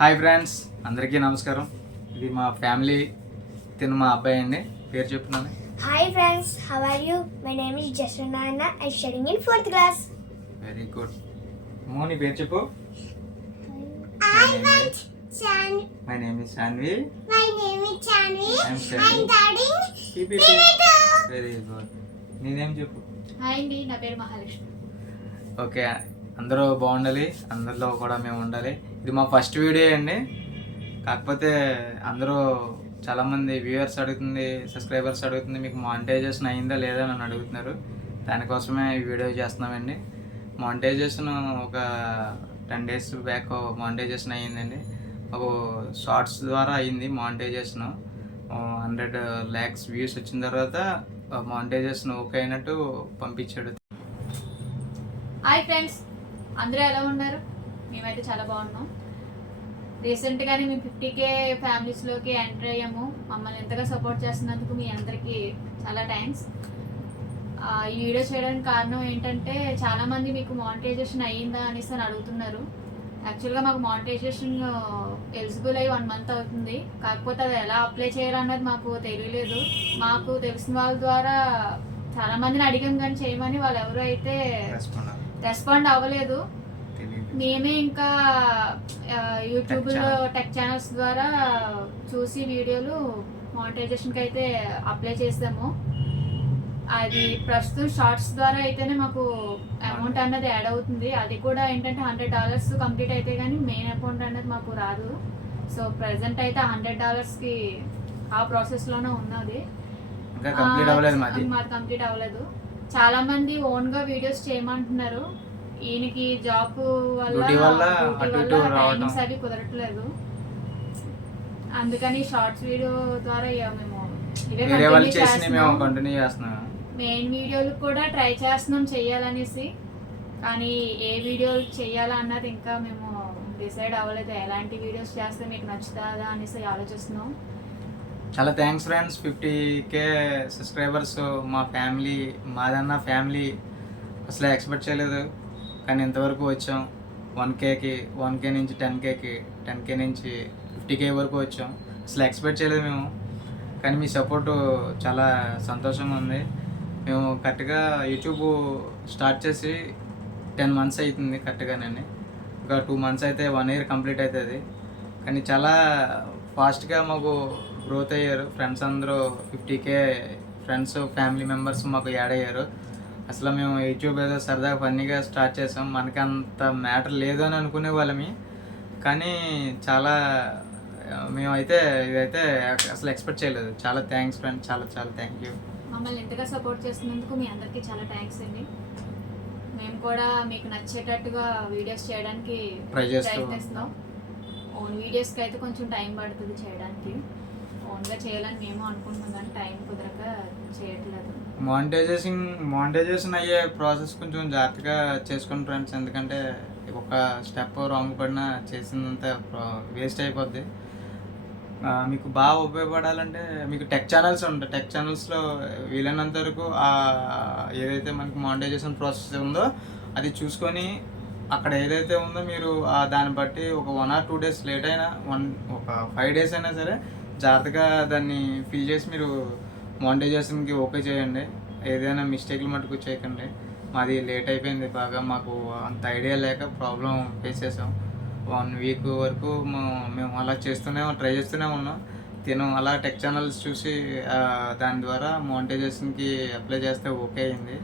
Hi friends, అందరికీ నమస్కారం. ఇది మా ఫ్యామిలీ మా అబ్బాయి అండి. పేరు చెప్తున్నాను. Hi friends, how are you? My name is Jasmine Anna. I'm studying in 4th class. Very good. Moni పేరు చెప్పు. I want Chan. My name is Shanvi. My name is Chanvi. I'm I'm studying. studying PPT. P2. Very good. నీ name చెప్పు. Hi అండి, నా పేరు Mahalakshmi. Okay, అందరూ బాగుండాలి, అందరిలో కూడా మేము ఉండాలి. ఇది మా ఫస్ట్ వీడియో అండి. కాకపోతే అందరూ చాలామంది వ్యూవర్స్ అడుగుతుంది, సబ్స్క్రైబర్స్ అడుగుతుంది, మీకు మానిటైజేషన్ అయిందా లేదా అని అడుగుతున్నారు. దానికోసమే ఈ వీడియో చేస్తున్నామండి. మానిటైజేషన్ ఒక 10 days బ్యాక్ మానిటైజేషన్ అయ్యిందండి. మాకు షార్ట్స్ ద్వారా అయింది మానిటైజేషన్. 100 lakhs వ్యూస్ వచ్చిన తర్వాత మానిటైజేషన్ ఓకే అయినట్టు పంపించాడు. హాయ్ ఫ్రెండ్స్, అందరూ ఎలా ఉన్నారు? మేమైతే చాలా బాగున్నాం. రీసెంట్గానే మేము 50K ఫ్యామిలీస్లోకి ఎంటర్ అయ్యాము. మమ్మల్ని ఎంతగా సపోర్ట్ చేస్తున్నందుకు మీ అందరికీ చాలా థ్యాంక్స్. ఈ వీడియో చేయడానికి కారణం ఏంటంటే చాలామంది మీకు మానిటైజేషన్ అయ్యిందా అనేసి అని అడుగుతున్నారు. యాక్చువల్గా మాకు మానిటైజేషన్ ఎలిజిబుల్ అయ్యి 1 month అవుతుంది. కాకపోతే అది ఎలా అప్లై చేయాలన్నది మాకు తెలియలేదు. మాకు తెలిసిన వాళ్ళ ద్వారా చాలామందిని అడిగాం, కానీ చేయమని వాళ్ళు ఎవరు అయితే రెస్పాండ్ అవ్వలేదు. మేమే ఇంకా యూట్యూబ్లో టెక్ ఛానల్స్ ద్వారా చూసి వీడియోలు మానిటైజేషన్కి అయితే అప్లై చేసాము. అది ప్రస్తుతం షార్ట్స్ ద్వారా అయితేనే మాకు అమౌంట్ అన్నది యాడ్ అవుతుంది. అది కూడా ఏంటంటే $100 కంప్లీట్ అయితే కానీ మెయిన్ అకౌంట్ అనేది మాకు రాదు. సో ప్రజెంట్ అయితే $100కి ఆ ప్రాసెస్లోనే ఉన్నది. మాది కంప్లీట్ అవ్వలేదు. చాలా మంది ఓన్గా వీడియోస్ చేయమంటున్నారు. ఈయనకి జాబ్ వల్ల టైమింగ్స్ అవి కుదరట్లేదు. అందుకని షార్ట్స్ వీడియో ద్వారా మేము కంటిన్యూ చేస్తున్నాం. మెయిన్ వీడియోలు కూడా ట్రై చేస్తున్నాం చెయ్యాలనేసి, కానీ ఏ వీడియోలు చెయ్యాలా అన్నది ఇంకా మేము డిసైడ్ అవ్వలేదు. ఎలాంటి వీడియోస్ చేస్తే మీకు నచ్చుతుందా అనేసి ఆలోచిస్తున్నాం. చాలా థ్యాంక్స్ ఫ్రెండ్స్. 50K సబ్స్క్రైబర్స్ మా ఫ్యామిలీ, మాదన్న ఫ్యామిలీ అసలు ఎక్స్పెక్ట్ చేయలేదు, కానీ ఇంతవరకు వచ్చాం. 1K నుంచి 10K, 10K నుంచి 50K వరకు వచ్చాం. అసలు ఎక్స్పెక్ట్ చేయలేదు మేము, కానీ మీ సపోర్టు చాలా సంతోషంగా ఉంది. మేము కరెక్ట్గా యూట్యూబ్ స్టార్ట్ చేసి 10 months అవుతుంది కరెక్ట్గానే. ఇంకా 2 months అయితే 1 year కంప్లీట్ అవుతుంది. కానీ చాలా ఫాస్ట్గా మాకు గ్రోత్ అయ్యారు. ఫ్రెండ్స్ అందరూ 50K ఫ్రెండ్స్, ఫ్యామిలీ మెంబర్స్ మాకు యాడ్ అయ్యారు. అసలు మేము యూట్యూబ్ ఏదో సరదాగా ఫన్నీగా స్టార్ట్ చేసాం, మనకి అంత మ్యాటర్ లేదు అని అనుకునే వాళ్ళమి. కానీ చాలా మేమైతే ఇదైతే అసలు ఎక్స్పెక్ట్ చేయలేదు. చాలా థ్యాంక్స్ ఫ్రెండ్, చాలా చాలా థ్యాంక్ యూ. మమ్మల్ని ఎంతగా సపోర్ట్ చేస్తున్నందుకు మీ అందరికీ చాలా థ్యాంక్స్ అండి. మేము కూడా మీకు నచ్చేటట్టుగా వీడియోస్ చేయడానికి ప్రయత్నిస్తున్నాం. ఓన్ వీడియోస్కి అయితే కొంచెం టైం పడుతుంది చేయడానికి. ఓన్గా చేయాలని మేము అనుకుంటున్నాం, కానీ టైం కుదరక చేయట్లేదు. మానిటైజేషన్ అయ్యే ప్రాసెస్ కొంచెం జాగ్రత్తగా చేసుకోండి ఫ్రెండ్స్. ఎందుకంటే ఒక స్టెప్ రాంగ్ పడినా చేసిందంత వేస్ట్ అయిపోద్ది. మీకు బాగా ఉపయోగపడాలంటే మీకు టెక్ ఛానల్స్ ఉంటాయి. టెక్ ఛానల్స్లో వీలైనంత వరకు ఏదైతే మనకి మానిటైజేషన్ ప్రాసెస్ ఉందో అది చూసుకొని అక్కడ ఏదైతే ఉందో మీరు దాన్ని బట్టి ఒక 1 or 2 days లేట్ అయినా, ఒక 5 days అయినా సరే జాగ్రత్తగా దాన్ని ఫిల్ చేసి మీరు మానిటైజేషన్కి ఓకే చేయండి. ఏదైనా మిస్టేక్లు మటుకు చేయకండి. మాది లేట్ అయిపోయింది బాగా, మాకు అంత ఐడియా లేక ప్రాబ్లం ఫేస్ చేసాం. 1 week వరకు మేము అలా ట్రై చేస్తూనే ఉన్నాం. అలా టెక్ ఛానల్స్ చూసి దాని ద్వారా మానిటైజేషన్కి అప్లై చేస్తే ఓకే అయింది.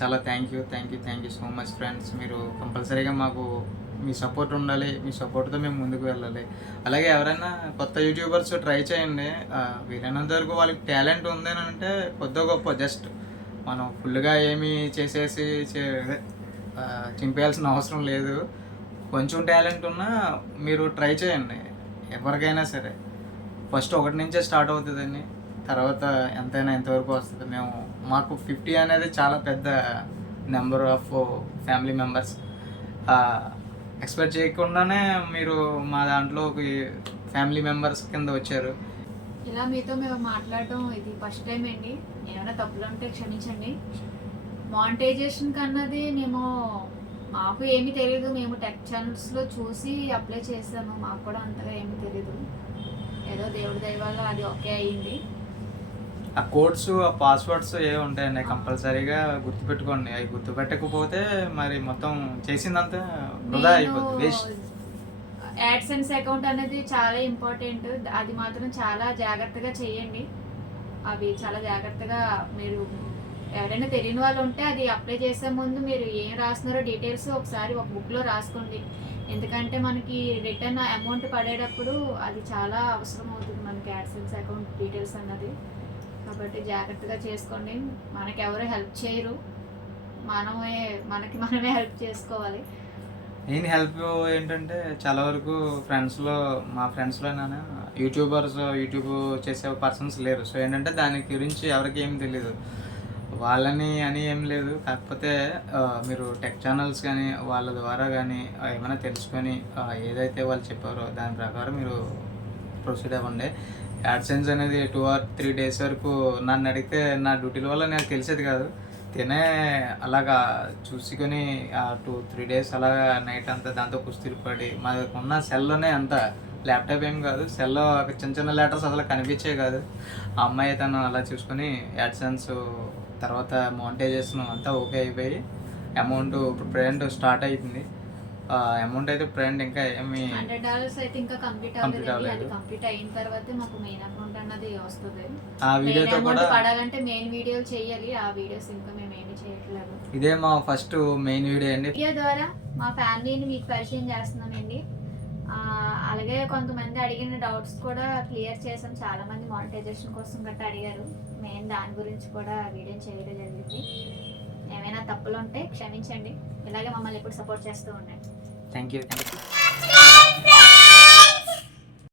చాలా thank you so much friends. మీరు కంపల్సరీగా మాకు మీ సపోర్ట్ ఉండాలి. మీ సపోర్ట్తో మేము ముందుకు వెళ్ళాలి. అలాగే ఎవరైనా కొత్త యూట్యూబర్స్ ట్రై చేయండి. వీలైనంత వరకు వాళ్ళకి టాలెంట్ ఉందని అంటే కొద్ది గొప్ప, జస్ట్ మనం ఫుల్గా ఏమీ చేసేసి చింపేయాల్సిన అవసరం లేదు. కొంచెం టాలెంట్ ఉన్నా మీరు ట్రై చేయండి. ఎవరికైనా సరే ఫస్ట్ 1 నుంచే స్టార్ట్ అవుతుందండి, తర్వాత ఎంతైనా ఎంతవరకు వస్తుంది. మాకు 50 అనేది చాలా పెద్ద number of family members. Expect చేయకుండానే మీరు మా దాంట్లో ఫ్యామిలీ మెంబర్స్ కింద వచ్చారు. ఇలా మీతో మేము మాట్లాడటం ఇది ఫస్ట్ టైం అండి. ఏమైనా తప్పులు ఉంటే క్షమించండి. మానిటైజేషన్ కన్నది మేము మాకు ఏమీ తెలియదు, మేము టెక్ ఛానల్స్లో చూసి అప్లై చేసాము, మాకు కూడా అంతగా ఏమీ తెలియదు. ఏదో దేవుడి దయ వల్ల అది ఓకే అయ్యింది. ఆ కోడ్స్ ఆ పాస్వర్డ్స్ ఏ ఉంటాయండి కంపల్సరీగా గుర్తుపెట్టుకోండి. అవి గుర్తుపెట్టకపోతే మరి మొత్తం చేసిందంతా వృధా అయిపోతుంది, వేస్ట్. యాడ్సెన్స్ అకౌంట్ అనేది చాలా ఇంపార్టెంట్, అది మాత్రం చాలా జాగ్రత్తగా చేయండి. అవి చాలా జాగ్రత్తగా మీరు ఎవరైనా తెలియని వాళ్ళు ఉంటే అది అప్లై చేసే ముందు మీరు ఏం రాస్తున్నారో డీటెయిల్స్ ఒకసారి ఒక బుక్లో రాసుకోండి. ఎందుకంటే మనకి రిటర్న్ అమౌంట్ పడేటప్పుడు అది చాలా అవసరం అవుతుంది మనకి యాడ్సెన్స్ అకౌంట్ డీటెయిల్స్ అన్నది. కాబట్టి జాగ్రత్తగా చేసుకోండి. మనకి ఎవరు హెల్ప్ చేయరు, మనమే హెల్ప్ చేసుకోవాలి. నేను హెల్ప్ ఏంటంటే చాలా వరకు మా ఫ్రెండ్స్లో యూట్యూబ్ చేసే పర్సన్స్ లేరు. సో ఏంటంటే దాని గురించి ఎవరికి ఏం తెలియదు, వాళ్ళని అని ఏం లేదు. కాకపోతే మీరు టెక్ ఛానల్స్ కానీ వాళ్ళ ద్వారా కానీ ఏమైనా తెలుసుకొని ఏదైతే వాళ్ళు చెప్పారో దాని ప్రకారం మీరు ప్రొసీడ్ అవ్వండి. యాడ్సెన్స్ అనేది 2 or 3 days వరకు నన్ను అడిగితే నా డ్యూటీల వల్ల నాకు తెలిసేది కాదు. అలాగా చూసుకొని 2-3 days అలాగా నైట్ అంతా దాంతో కుస్తీలు పడి, మాకున్న సెల్లోనే అంతా, ల్యాప్టాప్ ఏం కాదు, సెల్లో చిన్న లెటర్స్ అసలు కనిపించే కాదు. ఆ అమ్మాయి తను అలా చూసుకొని యాడ్సెన్స్ తర్వాత మోనిటైజేషన్ అంతా ఓకే అయిపోయి అమౌంట్ ఇప్పుడు ప్రజెంట్ స్టార్ట్ అవుతుంది. అమౌంట్ అయితే ప్రజెంట్ ఇంకా ఏమి $100 అయితే ఇంకా కంప్లీట్ అవ్వలేదు. అది కంప్లీట్ అయిన తర్వాతే మాకు మెయిన్ అమౌంట్ అన్నది వస్తుంది. ఆ వీడియోతో కూడా పడాలంటే మెయిన్ వీడియోలు చేయాలి. ఆ వీడియోస్ ఇంకా మేము ఏమీ చేయట్లేదు. ఇదే మా ఫస్ట్ మెయిన్ వీడియో అండి. వీడియో ద్వారా మా ఫ్యామిలీని మీకు పరిచయం చేస్తున్నామండి. అలాగే కొంతమంది అడిగిన డౌట్స్ కూడా క్లియర్ చేసాం. చాలా మంది మానిటైజేషన్ కోసం గట్రా అడిగారు. మెయిన్ దాని గురించి కూడా వీడియో చేయడం జరిగింది. ఏమైనా తప్పులు ఉంటే క్షమించండి. ఇలాగే మమ్మల్ని ఎప్పుడు సపోర్ట్ చేస్తూ ఉండండి. Thank you.